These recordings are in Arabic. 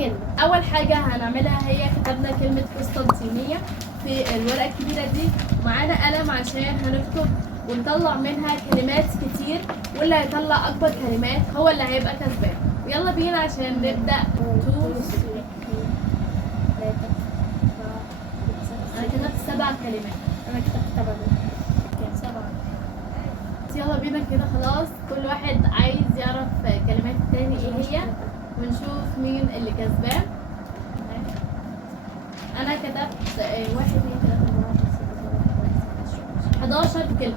كلمة. اول حاجه هنعملها هي كتبنا كلمه قسطنطينيه في الورقه الكبيره دي، معانا قلم عشان هنكتب ونطلع منها كلمات كتير، واللي هيطلع اكبر كلمات هو اللي هيبقى كسبان. يلا بينا عشان نبدا. انا كتبت 7 كلمات. أنا كتبت 7. يلا بينا كده خلاص، كل واحد عايز يعرف كلمات التاني ايه هي ونشوف مين اللي كسبان. انا كتبت 1 2 3 4 5 6 7 11 كلمة.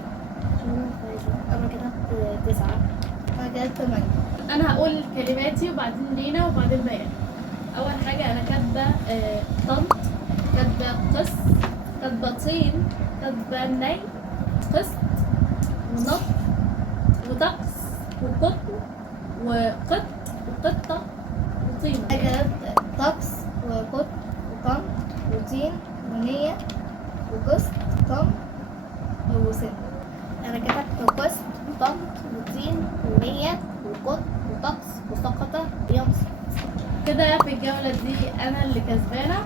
أنا كتبت 9. أنا كتبت 8. انا هقول كلماتي وبعدين لينا وبعدين بيان. اول حاجة انا كاتبة طنط، كاتبة قس، كاتبة طين، كاتبة ني، قسط ونط وطقس وقطن وقط وقطة وطينة. أنا كتبت طقس وقط وطن وطين ونية وقسط طن وسن. أنا كتبت قسط وطن وطين ونية وقط وطقس وسقطة ويمس. كده في الجولة دي أنا اللي كسبانة،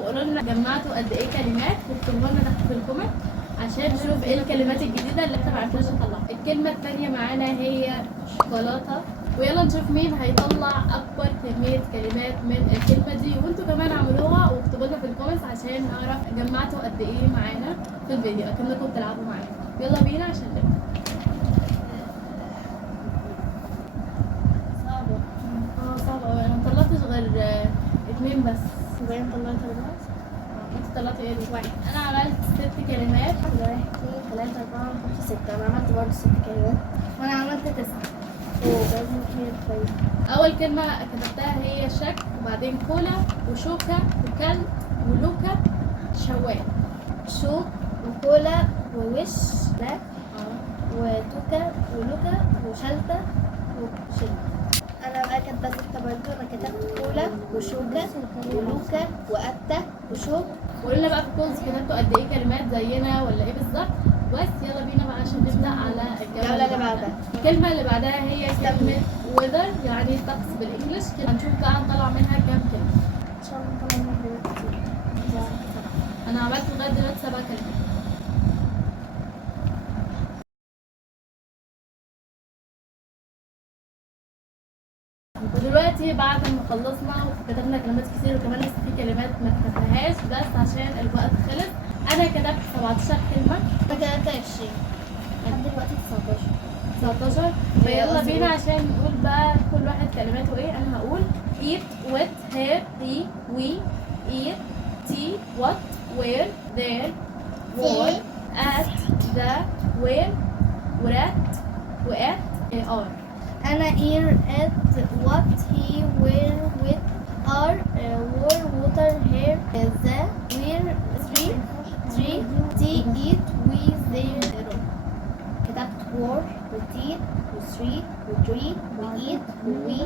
وقولوا لنا جمعتوا قد إيه كلمات واكتبوها لنا تحت في الكومنت عشان نشوف إيه الكلمات الجديدة اللي إحنا معرفناش نطلعها. الكلمة التانية معانا هي شوكولاتة، ويلا نشوف مين هيطلع أكبر كمية كلمات من الكلمة دي، وأنتوا كمان اعملوها واكتبوا لنا في الكومنت عشان نعرف جمعتوا قد إيه معانا في الفيديو، أكنكم بتلعبوا معانا. يلا بينا عشان نبدأ. صعبة أوي، أنا مطلعتش غير 2 بس. وبعدين طلعت 4. انت طلعتي ايه؟ 1. انا عملت 6 كلمات. 1 2 3 4 5 6. أنا عملت برضه 6 كلمات. وانا عملت 9. ولازم هي كويس. اول كلمة كتبتها هي شك، وبعدين كولا وشوكة وكلب ولوكا شوال. شوك وكولا ووش لا وتوكا ولوكا وشلتة وشلة. أنا بقى كاتبة 6 برضه. أنا كتبت كولا وشوكة ولوكا وأتة وشوك. وقولوا لنا بقى في الكومنتس كتبتوا قد ايه كلمات زينا ولا ايه بالظبط. بس يلا بينا بقى عشان نبدأ على الجولة اللي بعدها. الكلمة اللي بعدها هي كلمة weather يعني طقس بالانجلش. هنشوف بقى نطلع منها كام كلمة. إن شاء الله نطلع منها كتير. انا عملت لغاية دلوقتي 7 كلمات. ودلوقتي بعد ما خلصنا وكتبنا كلمات كتير وكمان لسه في كلمات ما كتبناهاش بس عشان الوقت خلص، انا كتبت 17 كلمة. أنا كتبت 20. لحد دلوقتي 19. فيلا بينا عشان نقول بقى كل واحد كلماته ايه. انا هقول eat, wet, hair, he, we, eat, tea, what, where, there, war, at, the, where, وrat, وat, are. أنا ear at what he wear with are war water hair the wear tree tea eat we there room. كتبت war و tea و tree و tree و eat و we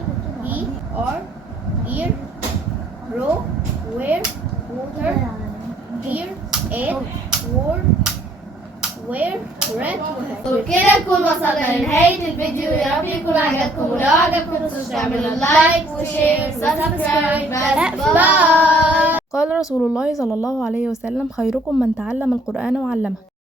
he are ear row wear water here at war where red وكده نكون وصلنا لنهاية الفيديو. يا رب يكون عجبكم، ولو عجبكم متنسوش تعملوا لايك وشير وسبسكرايب. باي. قال رسول الله صلى الله عليه وسلم: خيركم من تعلم القرآن وعلمه.